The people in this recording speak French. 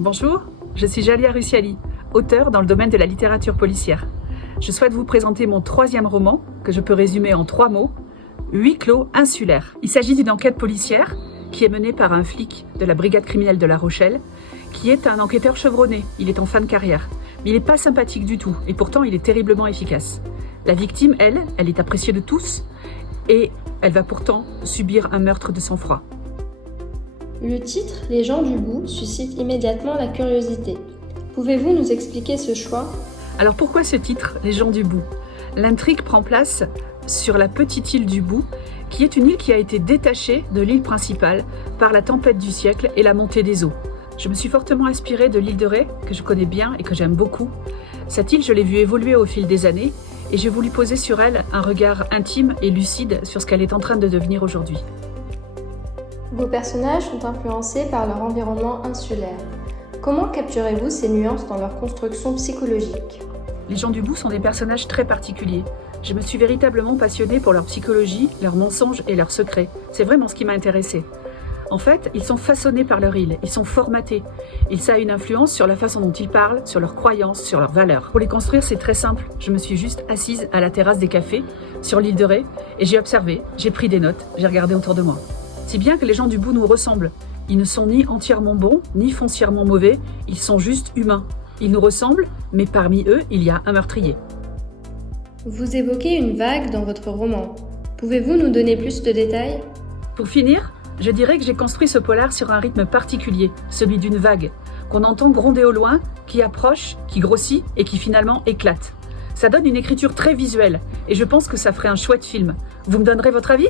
Bonjour, je suis Jalia Russiali, auteure dans le domaine de la littérature policière. Je souhaite vous présenter mon 3e roman, que je peux résumer en 3 mots, Huis clos insulaire. Il s'agit d'une enquête policière qui est menée par un flic de la brigade criminelle de La Rochelle, qui est un enquêteur chevronné, il est en fin de carrière. Mais il n'est pas sympathique du tout, et pourtant il est terriblement efficace. La victime, elle est appréciée de tous, et elle va pourtant subir un meurtre de sang-froid. Le titre « Les gens du bout » suscite immédiatement la curiosité. Pouvez-vous nous expliquer ce choix ? Alors pourquoi ce titre « Les gens du bout » ? L'intrigue prend place sur la petite île du Bout, qui est une île qui a été détachée de l'île principale par la tempête du siècle et la montée des eaux. Je me suis fortement inspirée de l'île de Ré, que je connais bien et que j'aime beaucoup. Cette île, je l'ai vue évoluer au fil des années et j'ai voulu poser sur elle un regard intime et lucide sur ce qu'elle est en train de devenir aujourd'hui. Vos personnages sont influencés par leur environnement insulaire. Comment capturez-vous ces nuances dans leur construction psychologique ? Les gens du Bout sont des personnages très particuliers. Je me suis véritablement passionnée pour leur psychologie, leurs mensonges et leurs secrets. C'est vraiment ce qui m'a intéressée. En fait, ils sont façonnés par leur île, ils sont formatés. Et ça a une influence sur la façon dont ils parlent, sur leurs croyances, sur leurs valeurs. Pour les construire, c'est très simple. Je me suis juste assise à la terrasse des cafés, sur l'île de Ré, et j'ai observé, j'ai pris des notes, j'ai regardé autour de moi. Si bien que les gens du Bout nous ressemblent. Ils ne sont ni entièrement bons, ni foncièrement mauvais, ils sont juste humains. Ils nous ressemblent, mais parmi eux, il y a un meurtrier. Vous évoquez une vague dans votre roman. Pouvez-vous nous donner plus de détails ? Pour finir, je dirais que j'ai construit ce polar sur un rythme particulier, celui d'une vague, qu'on entend gronder au loin, qui approche, qui grossit et qui finalement éclate. Ça donne une écriture très visuelle, et je pense que ça ferait un chouette film. Vous me donnerez votre avis ?